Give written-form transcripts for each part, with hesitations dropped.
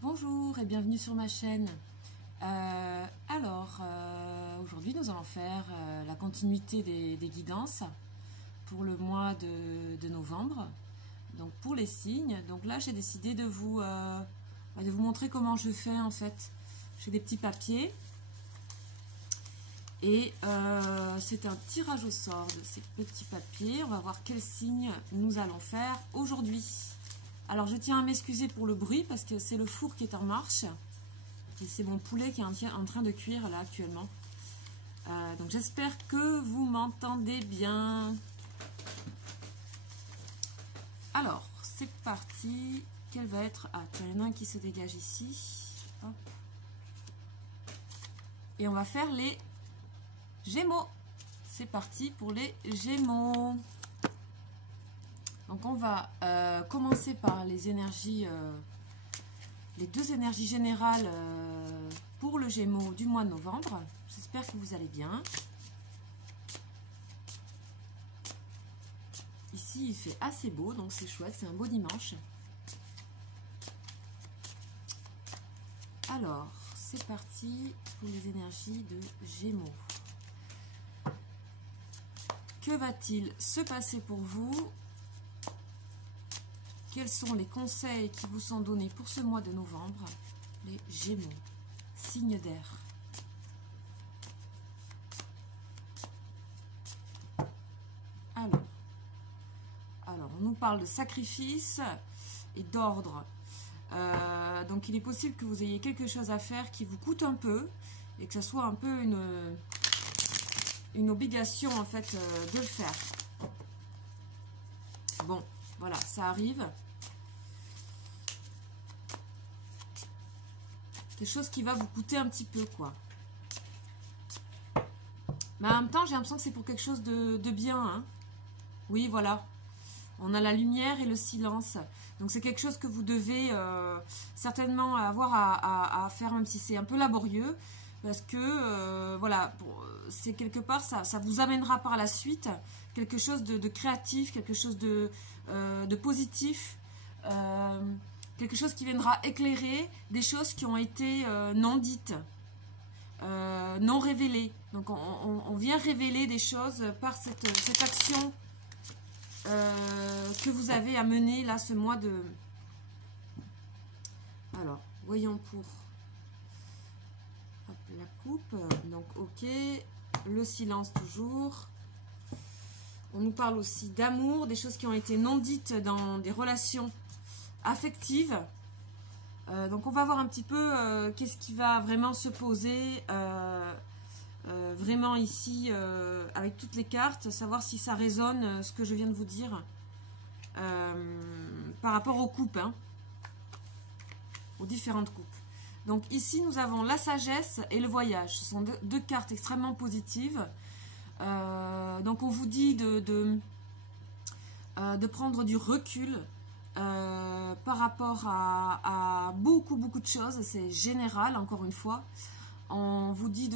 Bonjour et bienvenue sur ma chaîne. Aujourd'hui nous allons faire la continuité des guidances pour le mois de novembre. Donc pour les signes, donc là j'ai décidé de vous montrer comment je fais en fait. J'ai des petits papiers et c'est un tirage au sort de ces petits papiers. On va voir quels signes nous allons faire aujourd'hui. Alors je tiens à m'excuser pour le bruit parce que c'est le four qui est en marche. Et c'est mon poulet qui est en train de cuire là actuellement. Donc j'espère que vous m'entendez bien. Alors c'est parti. Quel va être... Ah, il y en a un qui se dégage ici. Hop. Et on va faire les Gémeaux. C'est parti pour les Gémeaux. Donc on va commencer par les énergies, les deux énergies générales pour le Gémeaux du mois de novembre. J'espère que vous allez bien. Ici il fait assez beau, donc c'est chouette, c'est un beau dimanche. Alors c'est parti pour les énergies de Gémeaux. Que va-t-il se passer pour vous ? Quels sont les conseils qui vous sont donnés pour ce mois de novembre? Les Gémeaux, signe d'air. Alors, on nous parle de sacrifice et d'ordre. Donc, il est possible que vous ayez quelque chose à faire qui vous coûte un peu et que ce soit un peu une obligation en fait de le faire. Bon, voilà, ça arrive. Quelque chose qui va vous coûter un petit peu, quoi. Mais en même temps, j'ai l'impression que c'est pour quelque chose de bien. Hein. Oui, voilà. On a la lumière et le silence. Donc, c'est quelque chose que vous devez certainement avoir à faire, même si c'est un peu laborieux. Parce que, voilà, c'est quelque part, ça vous amènera par la suite quelque chose de créatif, quelque chose de positif. Quelque chose qui viendra éclairer des choses qui ont été non dites, non révélées. Donc on vient révéler des choses par cette action que vous avez à mener là ce mois de... Alors, voyons pour hop, la coupe. Donc ok, le silence toujours. On nous parle aussi d'amour, des choses qui ont été non dites dans des relations affective. Donc on va voir un petit peu qu'est-ce qui va vraiment se poser vraiment ici avec toutes les cartes, savoir si ça résonne ce que je viens de vous dire par rapport aux coupes, hein, aux différentes coupes. Donc ici nous avons la sagesse et le voyage. Ce sont deux cartes extrêmement positives. Donc on vous dit de prendre du recul par rapport à beaucoup de choses. C'est général, encore une fois. On vous dit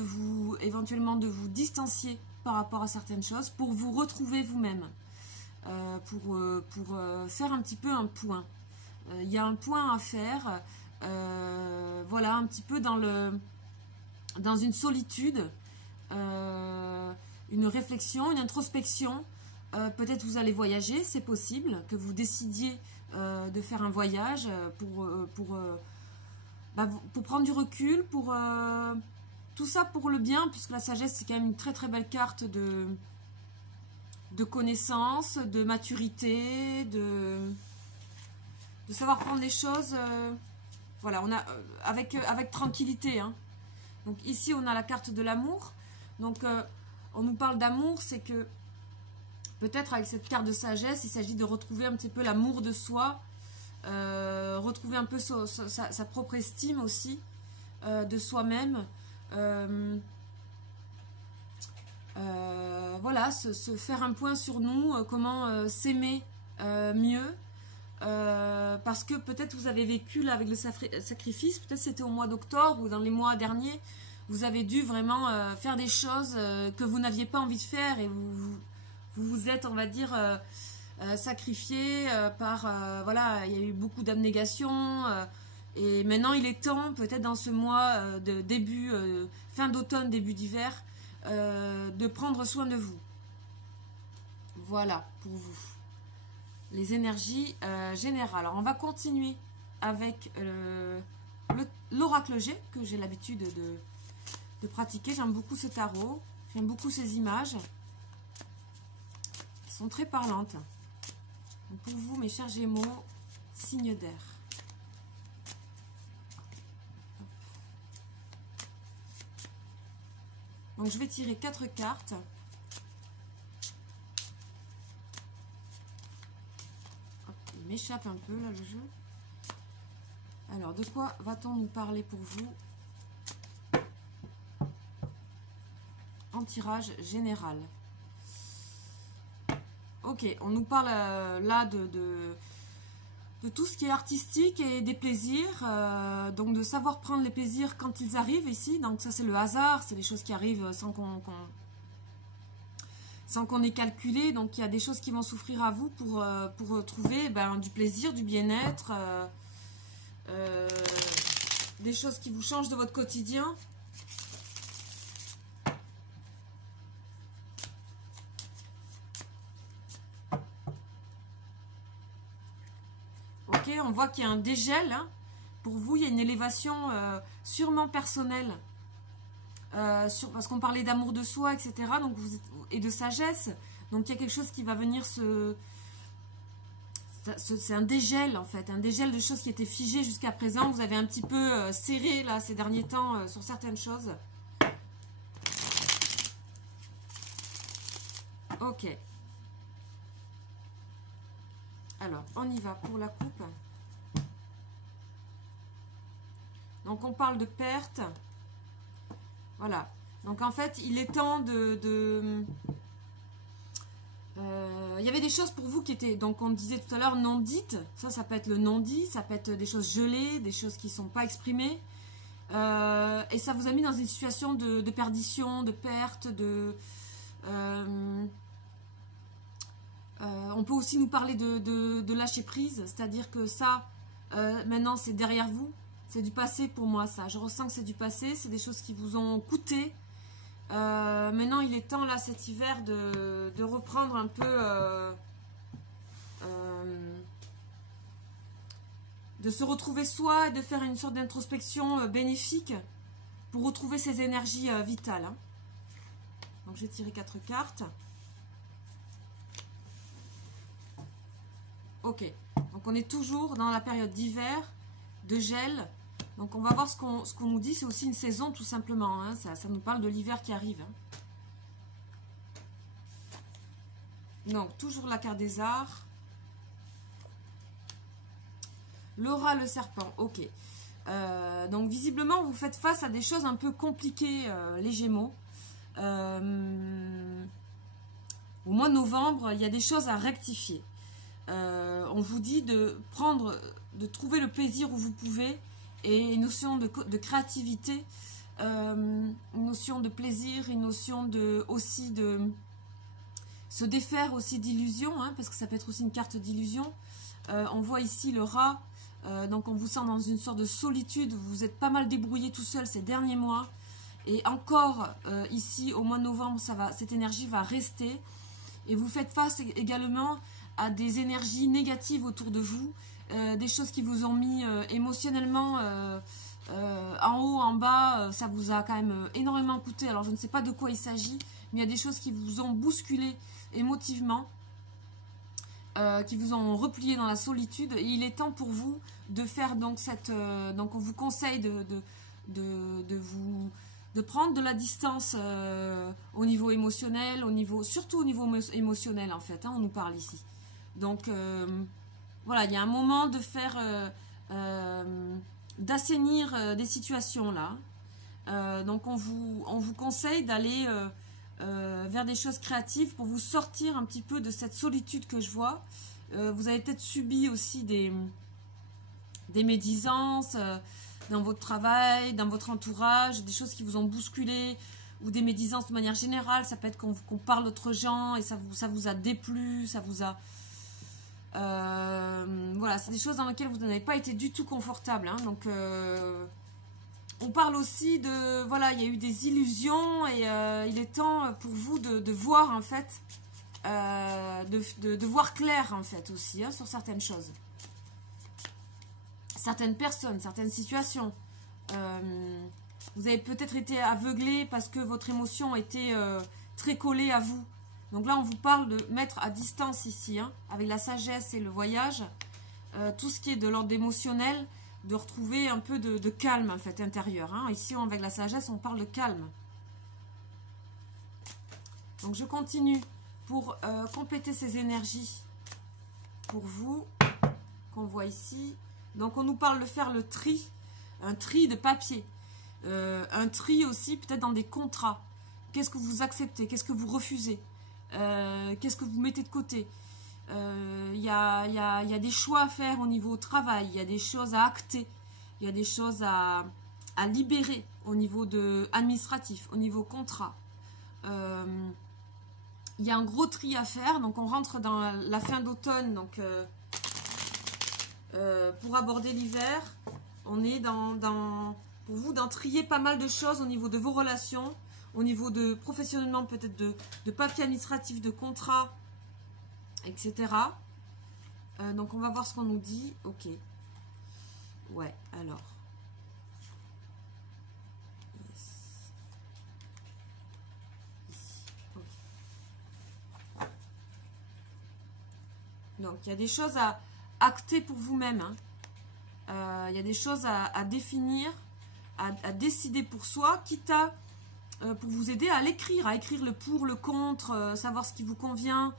éventuellement de vous distancier par rapport à certaines choses pour vous retrouver vous-même, pour faire un petit peu un point. Il y a un point à faire, voilà, un petit peu dans une solitude, une réflexion, une introspection. Peut-être vous allez voyager, c'est possible que vous décidiez de faire un voyage pour prendre du recul, pour tout ça pour le bien, puisque la sagesse c'est quand même une très belle carte de connaissance, de maturité, de savoir prendre les choses, voilà, on a avec tranquillité. Hein. Donc ici on a la carte de l'amour, donc on nous parle d'amour, c'est que peut-être avec cette carte de sagesse, il s'agit de retrouver un petit peu l'amour de soi, retrouver un peu sa propre estime aussi de soi-même. Voilà, se faire un point sur nous, comment s'aimer mieux. Parce que peut-être vous avez vécu là avec le sacrifice, peut-être c'était au mois d'octobre ou dans les mois derniers, vous avez dû vraiment faire des choses que vous n'aviez pas envie de faire et vous vous êtes, on va dire, sacrifié par... voilà, il y a eu beaucoup d'abnégation, Et maintenant, il est temps, peut-être dans ce mois de début, fin d'automne, début d'hiver, de prendre soin de vous. Voilà, pour vous. Les énergies générales. Alors, on va continuer avec l'oracle G, que j'ai l'habitude de pratiquer. J'aime beaucoup ce tarot. J'aime beaucoup ces images. Qui sont très parlantes. Donc, pour vous, mes chers Gémeaux, signe d'air. Donc, je vais tirer 4 cartes. Hop, il m'échappe un peu, là, le jeu. Alors, de quoi va-t-on nous parler pour vous en tirage général? Ok, on nous parle là de tout ce qui est artistique et des plaisirs, donc de savoir prendre les plaisirs quand ils arrivent ici. Donc ça c'est le hasard, c'est des choses qui arrivent sans qu'on ait calculé. Donc il y a des choses qui vont s'offrir à vous pour trouver du plaisir, du bien-être, des choses qui vous changent de votre quotidien. Ok, on voit qu'il y a un dégel. Hein. Pour vous, il y a une élévation sûrement personnelle. Parce qu'on parlait d'amour de soi, etc. Donc et de sagesse. Donc il y a quelque chose qui va venir c'est un dégel en fait. Un dégel de choses qui étaient figées jusqu'à présent. Vous avez un petit peu serré là ces derniers temps sur certaines choses. Ok. Alors, on y va pour la coupe. Donc, on parle de perte. Voilà. Donc, en fait, il est temps il y avait des choses pour vous qui étaient, donc on disait tout à l'heure, non dites. Ça peut être le non dit. Ça peut être des choses gelées, des choses qui ne sont pas exprimées. Et ça vous a mis dans une situation de perdition, de perte, on peut aussi nous parler de lâcher prise, c'est-à-dire que ça, maintenant, c'est derrière vous. C'est du passé pour moi, ça. Je ressens que c'est du passé, c'est des choses qui vous ont coûté. Maintenant, il est temps, là, cet hiver, de reprendre un peu... de se retrouver soi et de faire une sorte d'introspection bénéfique pour retrouver ses énergies vitales. Hein. Donc, j'ai tiré 4 cartes. Ok, donc on est toujours dans la période d'hiver, de gel. Donc on va voir ce qu'on nous dit, c'est aussi une saison tout simplement. Hein. Ça nous parle de l'hiver qui arrive. Hein. Donc toujours la carte des arts. Laura le serpent, ok. Donc visiblement vous faites face à des choses un peu compliquées, les Gémeaux. Au mois de novembre, il y a des choses à rectifier. On vous dit de trouver le plaisir où vous pouvez et une notion de créativité, une notion de plaisir, une notion aussi de se défaire aussi d'illusions, hein, parce que ça peut être aussi une carte d'illusion. On voit ici le rat, donc on vous sent dans une sorte de solitude, vous vous êtes pas mal débrouillé tout seul ces derniers mois et encore ici au mois de novembre cette énergie va rester et vous faites face également à des énergies négatives autour de vous, des choses qui vous ont mis émotionnellement en haut, en bas, ça vous a quand même énormément coûté. Alors je ne sais pas de quoi il s'agit, mais il y a des choses qui vous ont bousculé émotivement, qui vous ont replié dans la solitude, et il est temps pour vous de faire donc donc on vous conseille de prendre de la distance au niveau émotionnel, surtout au niveau émotionnel en fait, hein, on nous parle ici. Donc voilà, il y a un moment de faire d'assainir des situations là. Donc on vous conseille d'aller vers des choses créatives pour vous sortir un petit peu de cette solitude que je vois. Vous avez peut-être subi aussi des médisances dans votre travail, dans votre entourage, des choses qui vous ont bousculé, ou des médisances de manière générale. Ça peut être qu'on parle d'autres gens et ça vous a déplu, ça vous a... Voilà, c'est des choses dans lesquelles vous n'avez pas été du tout confortable. Hein, donc, on parle aussi de... Voilà, il y a eu des illusions et il est temps pour vous de voir, en fait, de voir clair, en fait, aussi, hein, sur certaines choses. Certaines personnes, certaines situations. Vous avez peut-être été aveuglé parce que votre émotion était très collée à vous. Donc là, on vous parle de mettre à distance ici, hein, avec la sagesse et le voyage, tout ce qui est de l'ordre émotionnel, de retrouver un peu de calme, en fait, intérieur. Hein. Ici, avec la sagesse, on parle de calme. Donc, je continue pour compléter ces énergies pour vous, qu'on voit ici. Donc, on nous parle de faire le tri, un tri de papier. Un tri aussi, peut-être dans des contrats. Qu'est-ce que vous acceptez? Qu'est-ce que vous refusez? Qu'est-ce que vous mettez de côté? Il y a des choix à faire au niveau travail, il y a des choses à acter, il y a des choses à libérer au niveau administratif, au niveau contrat. Il y a un gros tri à faire, donc on rentre dans la fin d'automne, donc pour aborder l'hiver, on est pour vous d'en trier pas mal de choses au niveau de vos relations, au niveau de professionnellement peut-être de papier administratif, de contrat, etc. Donc on va voir ce qu'on nous dit. Ok. Ouais, alors. Yes. Ici. Okay. Donc il y a des choses à acter pour vous-même. Hein. Il y a des choses à définir, à décider pour soi, quitte à pour vous aider à l'écrire, le pour, le contre, savoir ce qui vous convient,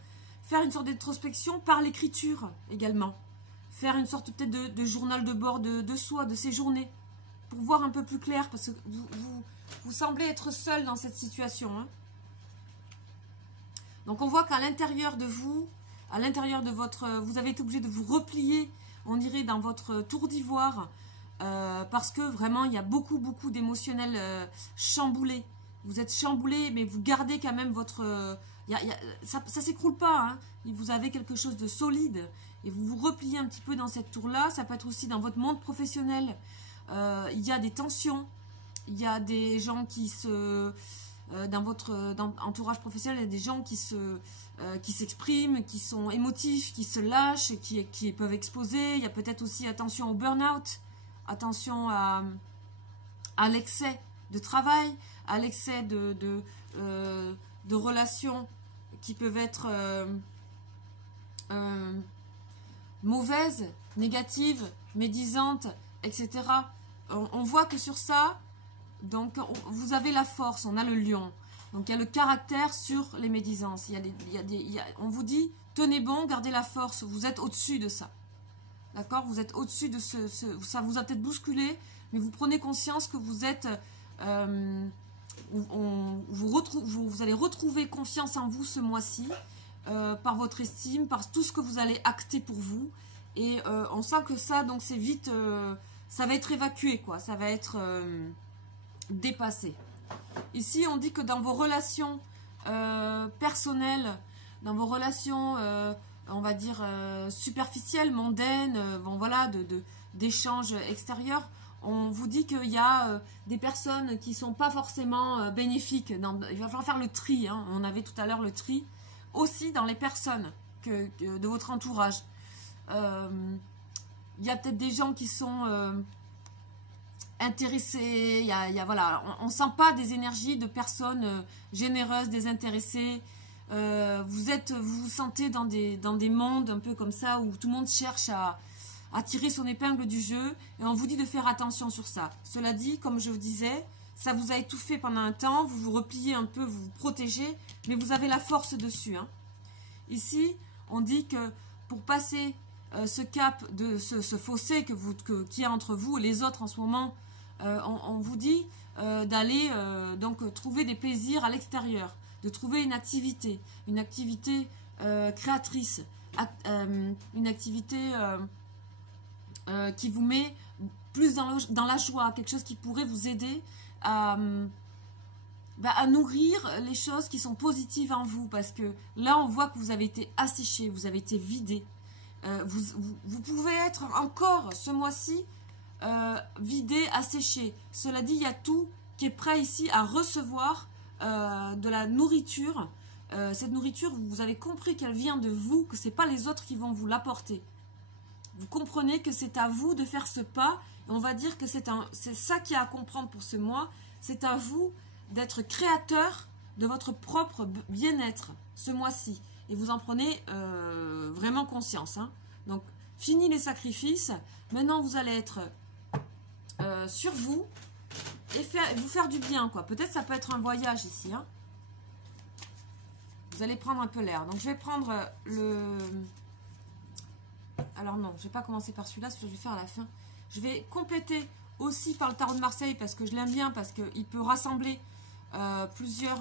faire une sorte d'introspection par l'écriture également, faire une sorte peut-être de journal de bord de soi, de ses journées, pour voir un peu plus clair, parce que vous semblez être seul dans cette situation. Hein. Donc on voit qu'à l'intérieur de vous, à l'intérieur de votre... Vous avez été obligé de vous replier, on dirait, dans votre tour d'ivoire, parce que vraiment il y a beaucoup d'émotionnel chamboulé. Vous êtes chamboulé, mais vous gardez quand même votre... ça ne s'écroule pas. Hein. Vous avez quelque chose de solide. Et vous vous repliez un petit peu dans cette tour-là. Ça peut être aussi dans votre monde professionnel. Il y a des tensions. Il y a des gens qui se... dans votre entourage professionnel, il y a des gens qui s'expriment, qui sont émotifs, qui se lâchent, et qui peuvent exploser. Il y a peut-être aussi attention au burn-out. Attention à l'excès de travail, à l'excès de relations qui peuvent être mauvaises, négatives, médisantes, etc. On voit que sur ça, donc vous avez la force, on a le lion. Donc il y a le caractère sur les médisances. On vous dit, tenez bon, gardez la force, vous êtes au-dessus de ça. D'accord? Vous êtes au-dessus de ça vous a peut-être bousculé, mais vous prenez conscience que vous êtes... vous allez retrouver confiance en vous ce mois-ci, par votre estime, par tout ce que vous allez acter pour vous. Et on sent que ça, donc c'est vite... ça va être évacué, quoi. Ça va être dépassé. Ici, on dit que dans vos relations personnelles, dans vos relations... on va dire superficielle, mondaine, bon voilà, d'échanges extérieurs, on vous dit qu'il y a des personnes qui ne sont pas forcément bénéfiques. Il va falloir faire le tri, hein. On avait tout à l'heure le tri, aussi dans les personnes de votre entourage. Il y a peut-être des gens qui sont intéressés, voilà, on ne sent pas des énergies de personnes généreuses, désintéressées. Vous vous sentez dans des mondes un peu comme ça où tout le monde cherche à tirer son épingle du jeu, et on vous dit de faire attention sur ça. Cela dit, comme je vous disais, ça vous a étouffé pendant un temps, vous vous repliez un peu, vous vous protégez, mais vous avez la force dessus. Hein. Ici, on dit que pour passer ce cap, de ce fossé qu'il y a entre vous et les autres en ce moment, on vous dit d'aller donc trouver des plaisirs à l'extérieur, de trouver une activité créatrice, une activité qui vous met plus dans la joie, quelque chose qui pourrait vous aider à nourrir les choses qui sont positives en vous, parce que là on voit que vous avez été asséché, vous avez été vidé, Vous pouvez être encore ce mois-ci vidé, asséché. Cela dit, il y a tout qui est prêt ici à recevoir de la nourriture. Cette nourriture, vous avez compris qu'elle vient de vous, que ce n'est pas les autres qui vont vous l'apporter. Vous comprenez que c'est à vous de faire ce pas. Et on va dire que c'est ça qu'il y a à comprendre pour ce mois. C'est à vous d'être créateur de votre propre bien-être ce mois-ci. Et vous en prenez vraiment conscience. Hein. Donc, fini les sacrifices. Maintenant, vous allez être sur vous et vous faire du bien, quoi. Peut-être ça peut être un voyage ici. Hein. Vous allez prendre un peu l'air. Donc, je vais prendre le... Alors non, je ne vais pas commencer par celui-là, ce que je vais faire à la fin. Je vais compléter aussi par le tarot de Marseille parce que je l'aime bien, parce qu'il peut rassembler plusieurs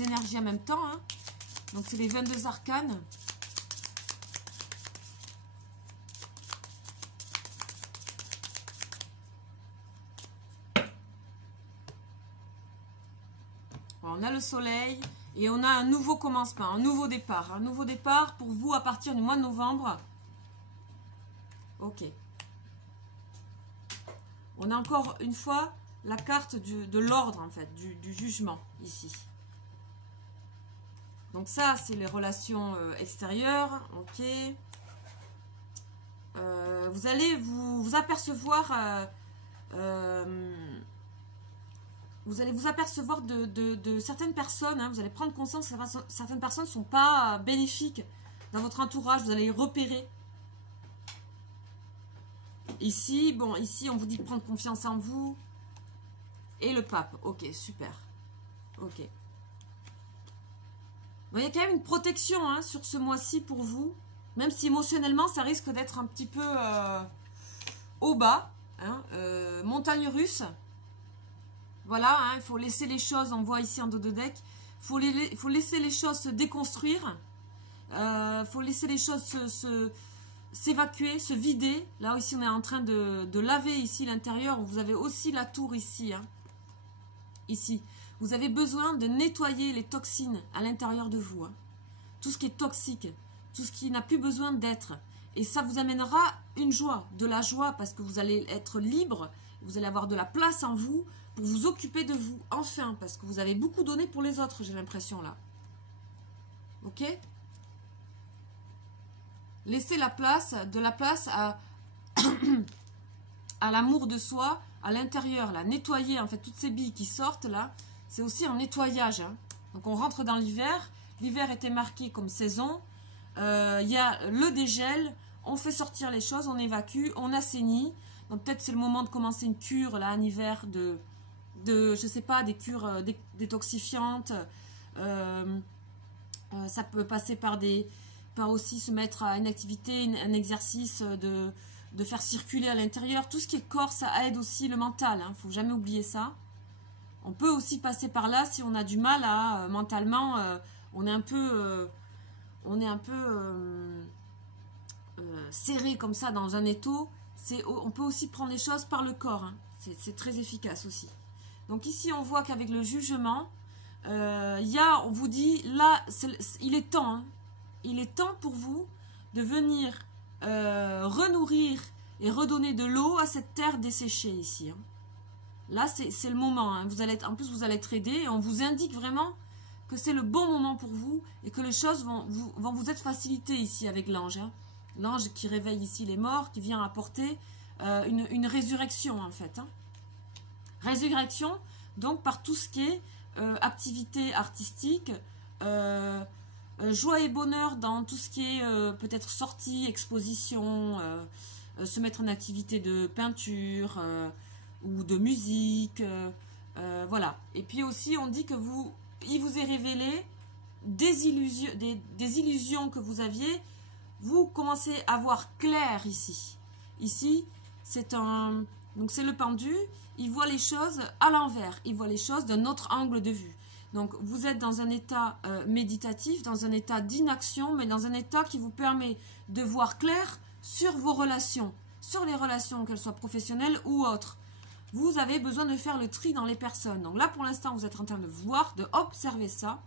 énergies en même temps. Hein. Donc, c'est les 22 arcanes. On a le soleil et on a un nouveau commencement, un nouveau départ. Un nouveau départ pour vous à partir du mois de novembre. Ok. On a encore une fois la carte de l'ordre, en fait, du jugement, ici. Donc ça, c'est les relations extérieures. Ok. Vous allez vous apercevoir... vous allez vous apercevoir de certaines personnes, hein, vous allez prendre conscience que certaines personnes ne sont pas bénéfiques dans votre entourage, vous allez les repérer. Ici, bon, ici, on vous dit de prendre confiance en vous. Et le pape, ok, super. Ok. Bon, il y a quand même une protection hein, sur ce mois-ci pour vous, même si émotionnellement, ça risque d'être un petit peu au bas, hein, montagne russe. Voilà, hein, il faut laisser les choses, on voit ici en dos de deck, il faut laisser les choses se déconstruire, il faut laisser les choses s'évacuer, se vider. Là aussi on est en train de laver ici l'intérieur, vous avez aussi la tour ici, hein. Ici, vous avez besoin de nettoyer les toxines à l'intérieur de vous, hein. Tout ce qui est toxique, tout ce qui n'a plus besoin d'être. Et ça vous amènera une joie, de la joie parce que vous allez être libre, vous allez avoir de la place en vous, pour vous occuper de vous, enfin, parce que vous avez beaucoup donné pour les autres, j'ai l'impression, là. Ok? Laissez de la place à, à l'amour de soi, à l'intérieur, là. Nettoyer, en fait, toutes ces billes qui sortent, là, c'est aussi un nettoyage. Hein. Donc, on rentre dans l'hiver. L'hiver était marqué comme saison. Il y a le dégel. On fait sortir les choses, on évacue, on assainit. Donc, peut-être c'est le moment de commencer une cure, là, en hiver, je sais pas, des cures détoxifiantes. Ça peut passer par aussi se mettre à une activité, un exercice de faire circuler à l'intérieur. Tout ce qui est corps, ça aide aussi le mental. Hein, faut jamais oublier ça. On peut aussi passer par là si on a du mal à mentalement, on est un peu serré comme ça dans un étau. On peut aussi prendre les choses par le corps. Hein, c'est très efficace aussi. Donc ici, on voit qu'avec le jugement, on vous dit, là, il est temps. Hein, il est temps pour vous de venir renourrir et redonner de l'eau à cette terre desséchée ici. Hein. Là, c'est le moment. Hein. En plus, vous allez être aidé et on vous indique vraiment que c'est le bon moment pour vous et que les choses vont vous être facilitées ici avec l'ange. Hein. L'ange qui réveille ici les morts, qui vient apporter une résurrection en fait. Hein. Résurrection, donc par tout ce qui est activité artistique, joie et bonheur dans tout ce qui est peut-être sortie, exposition, se mettre en activité de peinture ou de musique, voilà. Et puis aussi on dit que il vous est révélé des illusions que vous aviez, vous commencez à voir clair ici. Ici, donc c'est le pendu, il voit les choses à l'envers, il voit les choses d'un autre angle de vue. Donc vous êtes dans un état méditatif, dans un état d'inaction, mais dans un état qui vous permet de voir clair sur vos relations, sur les relations, qu'elles soient professionnelles ou autres. Vous avez besoin de faire le tri dans les personnes. Donc là, pour l'instant, vous êtes en train de voir, de observer ça,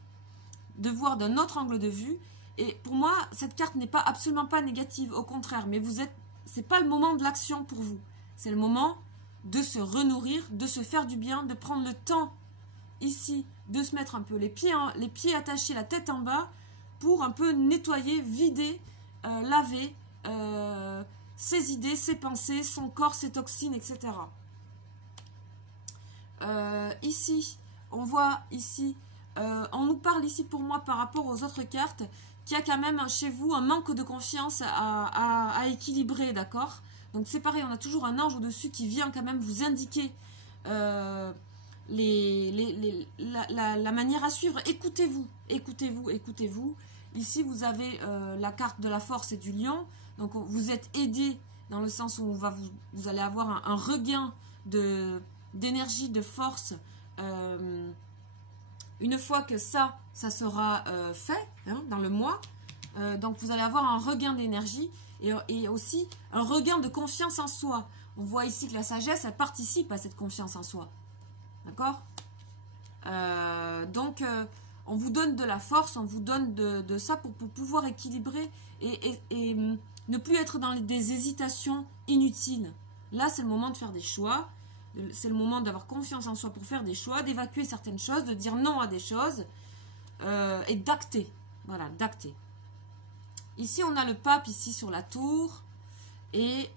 de voir d'un autre angle de vue, Et pour moi, cette carte n'est pas absolument pas négative, au contraire, mais c'est pas le moment de l'action pour vous. C'est le moment de se renourrir, de se faire du bien, de prendre le temps ici, de se mettre un peu les pieds attachés, la tête en bas, pour un peu nettoyer, vider, laver ses idées, ses pensées, son corps, ses toxines, etc. Ici, on voit ici, on nous parle ici pour moi par rapport aux autres cartes, qu'il y a quand même chez vous un manque de confiance à équilibrer, d'accord? Donc c'est pareil, on a toujours un ange au-dessus qui vient quand même vous indiquer la manière à suivre. Écoutez-vous, écoutez-vous, écoutez-vous. Ici, vous avez la carte de la force et du lion. Donc, vous êtes aidé dans le sens où vous allez avoir un regain d'énergie, de force. Une fois que ça sera fait, hein, dans le mois. Donc, vous allez avoir un regain d'énergie et aussi un regain de confiance en soi. On voit ici que la sagesse, elle participe à cette confiance en soi. D'accord ? Donc, on vous donne de la force, on vous donne de ça pour pouvoir équilibrer et ne plus être dans des hésitations inutiles. Là, c'est le moment de faire des choix. C'est le moment d'avoir confiance en soi pour faire des choix, d'évacuer certaines choses, de dire non à des choses et d'acter. Voilà, d'acter. Ici, on a le pape ici sur la tour et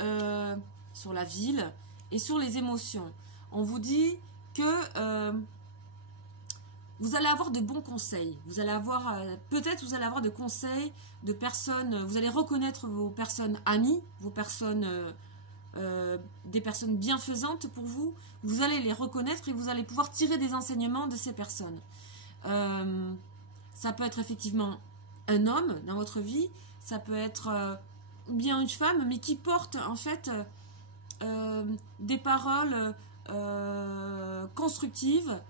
sur la ville et sur les émotions. On vous dit que vous allez avoir de bons conseils. Vous allez avoir, peut-être vous allez avoir de conseils de personnes, vous allez reconnaître vos personnes amies, vos personnes, des personnes bienfaisantes pour vous. Vous allez les reconnaître et vous allez pouvoir tirer des enseignements de ces personnes. Ça peut être effectivement un homme dans votre vie, ça peut être bien une femme, mais qui porte en fait des paroles constructives,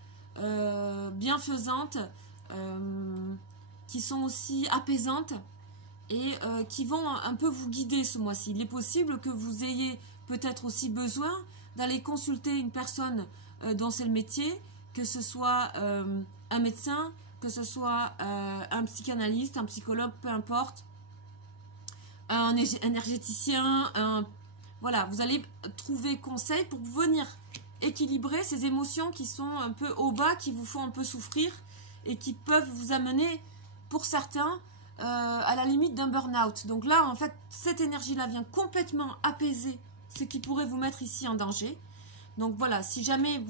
bienfaisantes, qui sont aussi apaisantes et qui vont un peu vous guider ce mois-ci. Il est possible que vous ayez peut-être aussi besoin d'aller consulter une personne dont c'est le métier, que ce soit un médecin, que ce soit un psychanalyste, un psychologue, peu importe, un énergéticien, voilà, vous allez trouver conseil pour venir équilibrer ces émotions qui sont un peu au bas, qui vous font un peu souffrir et qui peuvent vous amener, pour certains, à la limite d'un burn-out. Donc là, en fait, cette énergie-là vient complètement apaiser ce qui pourrait vous mettre ici en danger. Donc voilà, si jamais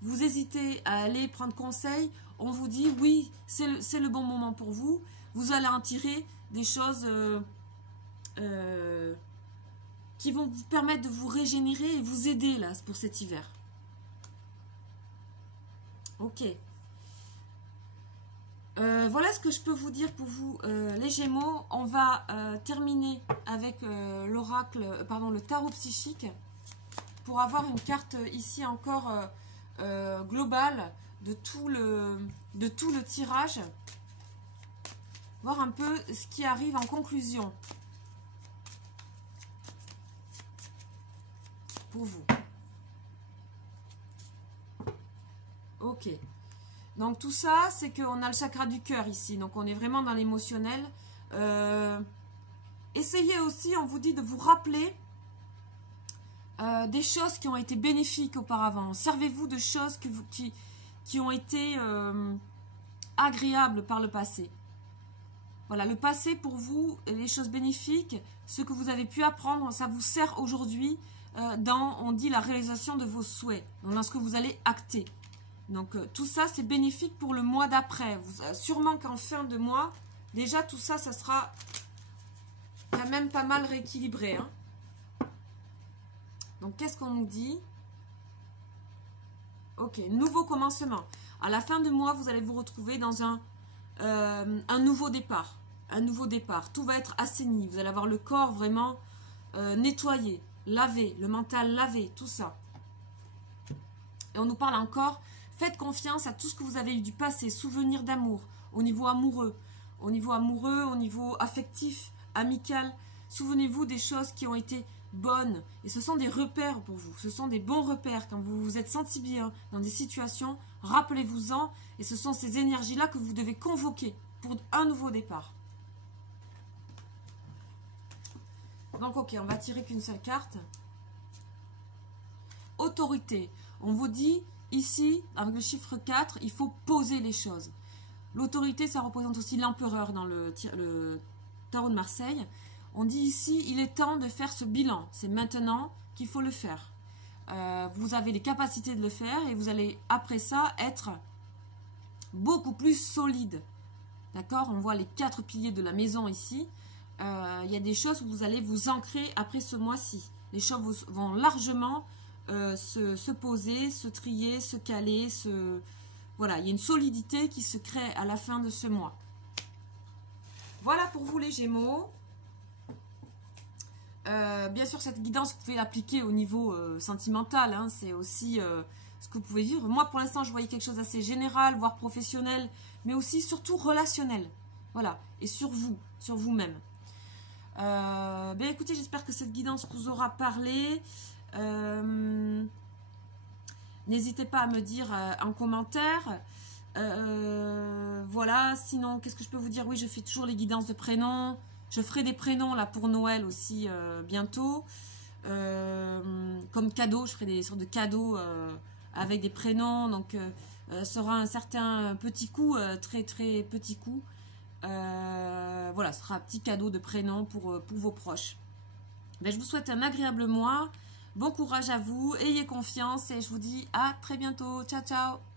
vous hésitez à aller prendre conseil, on vous dit oui, c'est le bon moment pour vous. Vous allez en tirer des choses qui vont vous permettre de vous régénérer et vous aider là pour cet hiver. Ok. Voilà ce que je peux vous dire pour vous, les Gémeaux. On va terminer avec l'oracle, pardon, le tarot psychique, pour avoir une carte ici encore globale de tout le tirage. Voir un peu ce qui arrive en conclusion pour vous. Ok. Donc tout ça, c'est qu'on a le chakra du cœur ici. Donc on est vraiment dans l'émotionnel. Essayez aussi, on vous dit de vous rappeler des choses qui ont été bénéfiques auparavant. Servez-vous de choses qui ont été agréables par le passé. Voilà, le passé pour vous, les choses bénéfiques, ce que vous avez pu apprendre, ça vous sert aujourd'hui dans, on dit, la réalisation de vos souhaits, dans ce que vous allez acter. Donc tout ça, c'est bénéfique pour le mois d'après. Sûrement qu'en fin de mois, déjà tout ça, ça sera quand même pas mal rééquilibré. Hein. Donc qu'est-ce qu'on nous dit? Ok, nouveau commencement. À la fin de mois, vous allez vous retrouver dans un nouveau départ. Un nouveau départ. Tout va être assaini. Vous allez avoir le corps vraiment nettoyé, lavé, le mental lavé, tout ça. Et on nous parle encore... Faites confiance à tout ce que vous avez eu du passé, souvenirs d'amour, au niveau amoureux, au niveau affectif, amical. Souvenez-vous des choses qui ont été bonnes. Et ce sont des repères pour vous. Ce sont des bons repères. Quand vous vous êtes senti bien dans des situations, rappelez-vous-en. Et ce sont ces énergies-là que vous devez convoquer pour un nouveau départ. Donc, ok, on va tirer qu'une seule carte. Autorité. On vous dit, ici, avec le chiffre 4, il faut poser les choses. L'autorité, ça représente aussi l'empereur dans le tarot de Marseille. On dit ici, il est temps de faire ce bilan. C'est maintenant qu'il faut le faire. Vous avez les capacités de le faire et vous allez, après ça, être beaucoup plus solide. D'accord? On voit les 4 piliers de la maison ici. Il y a des choses où vous allez vous ancrer après ce mois-ci. Les choses vont largement se poser, se trier, se caler. Voilà, il y a une solidité qui se crée à la fin de ce mois. Voilà pour vous les Gémeaux. Bien sûr, cette guidance, vous pouvez l'appliquer au niveau sentimental. Hein, c'est aussi ce que vous pouvez vivre. Moi, pour l'instant, je voyais quelque chose d'assez général, voire professionnel, mais aussi surtout relationnel. Voilà, et sur vous, sur vous-même. Bien écoutez, j'espère que cette guidance vous aura parlé. N'hésitez pas à me dire en commentaire. Voilà, sinon, qu'est-ce que je peux vous dire? Oui, je fais toujours les guidances de prénoms. Je ferai des prénoms là pour Noël aussi bientôt. Comme cadeau, je ferai des sortes de cadeaux avec des prénoms. Donc, ça sera un certain petit coup, très très petit coup. Voilà, ce sera un petit cadeau de prénom pour vos proches. Ben, je vous souhaite un agréable mois. Bon courage à vous, ayez confiance et je vous dis à très bientôt. Ciao, ciao!